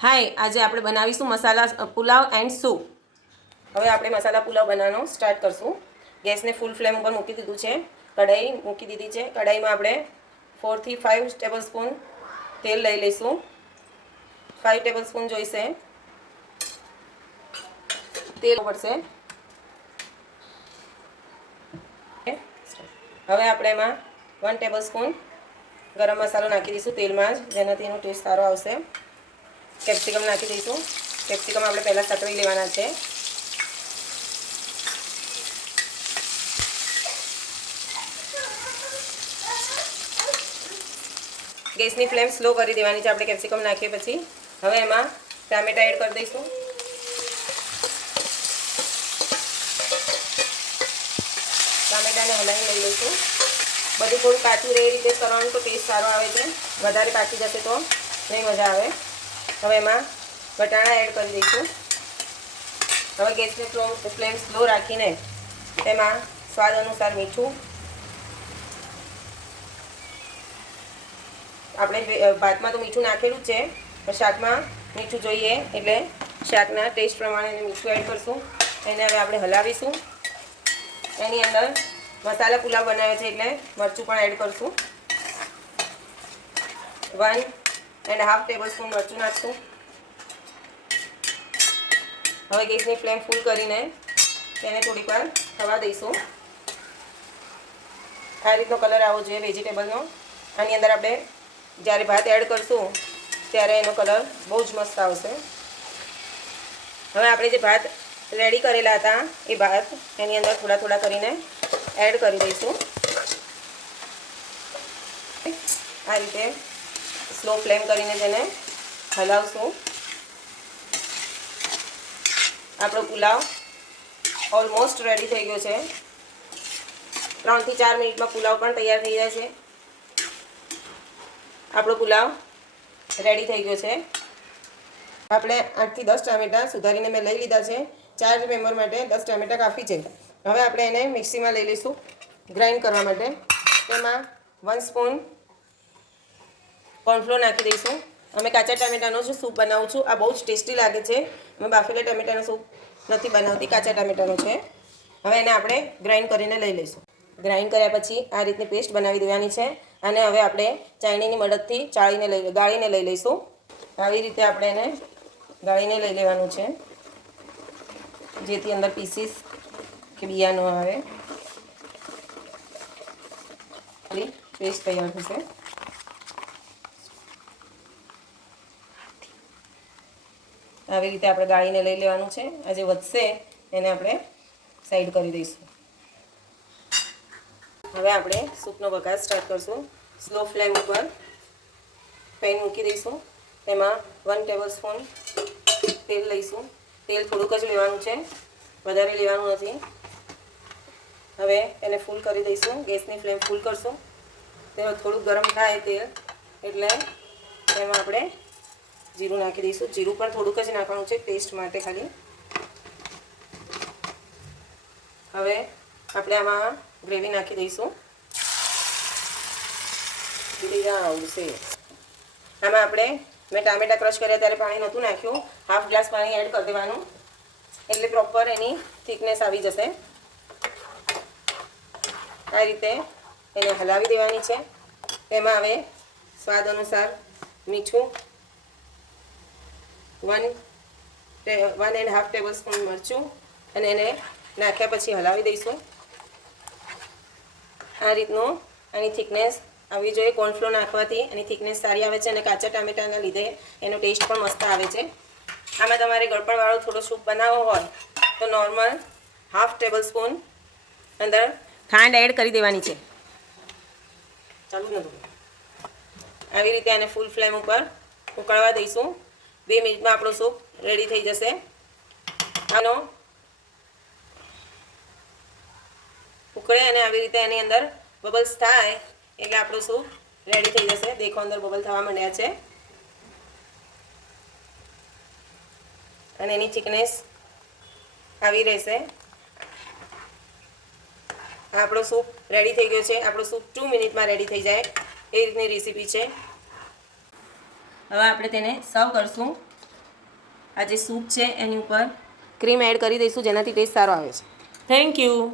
હાય, આજે આપણે બનાવીશું મસાલા પુલાવ એન્ડ સૂપ. હવે આપણે મસાલા પુલાવ બનાવવાનો સ્ટાર્ટ કરશું. ગેસને ફૂલ ફ્લેમ ઉપર મૂકી દીધું છે. કઢાઈ મૂકી દીધી છે. કઢાઈમાં આપણે 4 થી 5 ટેબલસ્પૂન તેલ લઈ લઈશું. 5 ટેબલસ્પૂન જોઈશે તેલ પડશે. હવે આપણે એમાં 1 ટેબલસ્પૂન ગરમ મસાલો નાખી દઈશું તેલમાં જ, જેનાથી એનો ટેસ્ટ સારો આવશે. કેપ્સિકમ નાખી દઈશું. કેપ્સિકમ આપણે પહેલાં સતરી લેવાના છે. ગેસની ફ્લેમ સ્લો કરી દેવાની છે આપણે કેપ્સિકમ નાખીએ પછી. હવે એમાં ટામેટા એડ કરી દઈશું. ટામેટાને હલાવી લઈ લઈશું. બધું થોડું કાચું રહે એ રીતે કરવાનું તો ટેસ્ટ સારો આવે છે. વધારે પાકી જશે તો નહીં મજા આવે. હવે એમાં વટાણા એડ કરી દઈશું. હવે ગેસની ફ્લેમ સ્લો રાખીને તેમાં સ્વાદ અનુસાર મીઠું, આપણે ભાતમાં તો મીઠું નાખેલું જ છે, પણ શાકમાં મીઠું જોઈએ એટલે શાકના ટેસ્ટ પ્રમાણે મીઠું એડ કરશું. એને હવે આપણે હલાવીશું. એની અંદર મસાલા પુલાવ બનાવે છે એટલે મરચું પણ એડ કરશું. 1.5 ટેબલસ્પૂન મરચું નાખશું. હવે ગેસની ફ્લેમ ફૂલ કરીને તેને થોડીક વાર થવા દઈશું. આ રીતનો કલર આવવો જોઈએ વેજીટેબલનો. આની અંદર આપણે જ્યારે ભાત એડ કરશું ત્યારે એનો કલર બહુ જ મસ્ત આવશે. હવે આપણે જે ભાત રેડી કરેલા હતા એ ભાત એની અંદર થોડા થોડા કરીને એડ કરી દઈશું. આ રીતે સ્લો ફ્લેમ કરીને તેને હલાવશું. આપણો પુલાવ ઓલમોસ્ટ રેડી થઈ ગયો છે. 3 થી 4 મિનિટમાં પુલાવ પણ તૈયાર થઈ જાય છે. આપણો પુલાવ રેડી થઈ ગયો છે. આપણે 8 થી 10 ટામેટાં સુધારીને મેં લઈ લીધા છે. 4 મેમ્બર માટે 10 ટામેટાં કાફી છે. હવે આપણે એને મિક્સીમાં લઈ લઈશું ગ્રાઇન્ડ કરવા માટે. તેમાં 1 સ્પૂન કોર્નફ્લોર નાખી દઈશું. અમે કાચા ટામેટાનો જ સૂપ બનાવું છું. આ બહુ જ ટેસ્ટી લાગે છે. અમે બાફેલા ટામેટાનો સૂપ નથી બનાવતી, કાચા ટામેટાનો છે. હવે એને આપણે ગ્રાઇન્ડ કરીને લઈ લઈશું. ગ્રાઇન્ડ કર્યા પછી આ રીતની પેસ્ટ બનાવી દેવાની છે. અને હવે આપણે ચાળણીની મદદથી ગાળીને લઈ લઈશું. આવી રીતે આપણે એને ગાળીને લઈ લેવાનું છે, જેથી અંદર પીસીસ કે બિયા ન આવે. પેસ્ટ તૈયાર થશે. આવી રીતે આપણે ગાળીને લઈ લેવાનું છે. આ જે વધશે એને આપણે સાઈડ કરી દઈશું. હવે આપણે સૂપનો વઘાર સ્ટાર્ટ કરશું. સ્લો ફ્લેમ ઉપર પેન મૂકી દઈશું. એમાં 1 ટેબલસ્પૂન તેલ લઈશું. તેલ થોડુંક જ લેવાનું છે, વધારે લેવાનું નથી. હવે એને ફૂલ કરી દઈશું. ગેસની ફ્લેમ ફૂલ કરશું. તેમાં થોડુંક ગરમ થાય તેલ એટલે એમાં આપણે જીરું નાખી દઈશું. જીરું પણ થોડુંક જ નાખવાનું છે ટેસ્ટ માટે ખાલી. હવે આપણે આમાં ગ્રેવી નાખી દઈશું. આમાં આપણે મેં ટામેટા ક્રશ કર્યા ત્યારે પાણી નહોતું નાખ્યું. હાફ ગ્લાસ પાણી એડ કરી દેવાનું એટલે પ્રોપર એની થિકનેસ આવી જશે. આ રીતે એને હલાવી દેવાની છે. તેમાં હવે સ્વાદ અનુસાર મીઠું, 1.5 ટેબલસ્પૂન મરચું અને એને નાખ્યા પછી હલાવી દઈશું. આ રીતનું આની થિકનેસ આવી જોઈએ. કોર્નફ્લોર નાખવાથી એની થિકનેસ સારી આવે છે અને કાચા ટામેટાના લીધે એનો ટેસ્ટ પણ મસ્ત આવે છે. આમાં તમારે ગળપણવાળો થોડો સૂપ બનાવવો હોય તો નોર્મલ 1/2 ટેબલસ્પૂન અંદર ખાંડ એડ કરી દેવાની છે. ચાલુ નથી. આવી રીતે આને ફૂલ ફ્લેમ ઉપર ઉકળવા દઈશું. 2 મિનિટમાં આપણો સૂપ રેડી થઈ જશે. આનો ઉકળે અને આવી રીતે એની અંદર બબલ્સ થાય એટલે આપણું સૂપ રેડી થઈ જશે. દેખો અંદર બબલ થવા માંડ્યા છે અને એની થિકનેસ આવી રહેશે. આપણો સૂપ રેડી થઈ ગયો છે. આપણો સૂપ 2 મિનિટમાં રેડી થઈ જાય એ રીતની રેસીપી છે. હવે આપણે તેને સર્વ કરશું. આ જે સૂપ છે એની ઉપર ક્રીમ એડ કરી દઈશું જેનાથી ટેસ્ટ સારો આવે છે. Thank you.